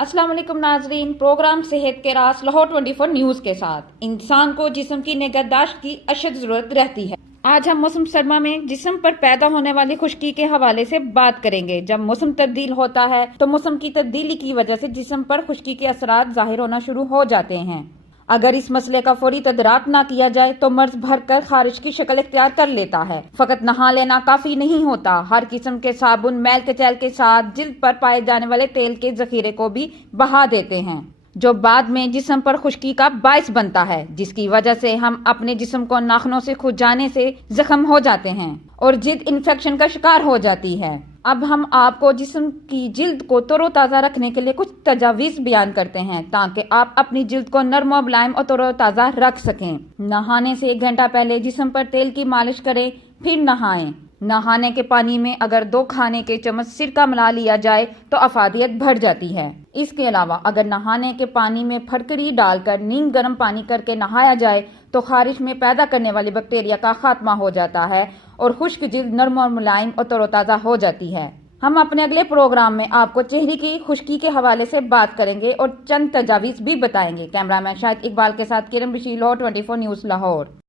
अस्सलाम वालेकुम नाजरीन, प्रोग्राम सेहत के राज लाहौर 24 न्यूज के साथ। इंसान को जिस्म की निगहदाश्त की अशद जरूरत रहती है। आज हम मौसम सरमा में जिस्म पर पैदा होने वाली खुश्की के हवाले से बात करेंगे। जब मौसम तब्दील होता है तो मौसम की तब्दीली की वजह से जिस्म पर खुश्की के असरात जाहिर होना शुरू हो जाते हैं। अगर इस मसले का फौरी तदराक ना किया जाए तो मर्ज भर कर खारिज की शक्ल इख्तियार कर लेता है। फकत नहा लेना काफी नहीं होता, हर किस्म के साबुन मैल कचैल के साथ जिल्द पर पाए जाने वाले तेल के जखीरे को भी बहा देते हैं, जो बाद में जिस्म पर खुश्की का बायस बनता है, जिसकी वजह से हम अपने जिस्म को नाखूनों से खुद जाने से जख्म हो जाते हैं और जिल्द इन्फेक्शन का शिकार हो जाती है। अब हम आपको जिस्म की जिल्द को तरोताज़ा रखने के लिए कुछ तजावीज बयान करते हैं ताकि आप अपनी जिल्द को नर्म और मुलायम और तरोताज़ा रख सकें। नहाने से 1 घंटा पहले जिस्म पर तेल की मालिश करें, फिर नहाएं। नहाने के पानी में अगर 2 खाने के चम्मच सिरका मिला लिया जाए तो अफादियत बढ़ जाती है। इसके अलावा अगर नहाने के पानी में फटकरी डालकर नीम गर्म पानी करके नहाया जाए तो खारिश में पैदा करने वाली बैक्टीरिया का खात्मा हो जाता है और खुश्क जिल्द नर्म और मुलायम और तरोताज़ा हो जाती है। हम अपने अगले प्रोग्राम में आपको चेहरे की खुश्की के हवाले से बात करेंगे और चंद तजावीज भी बताएंगे। कैमरामैन शाहिद इकबाल के साथ किरण बशीर, लाहौर 24 न्यूज लाहौर।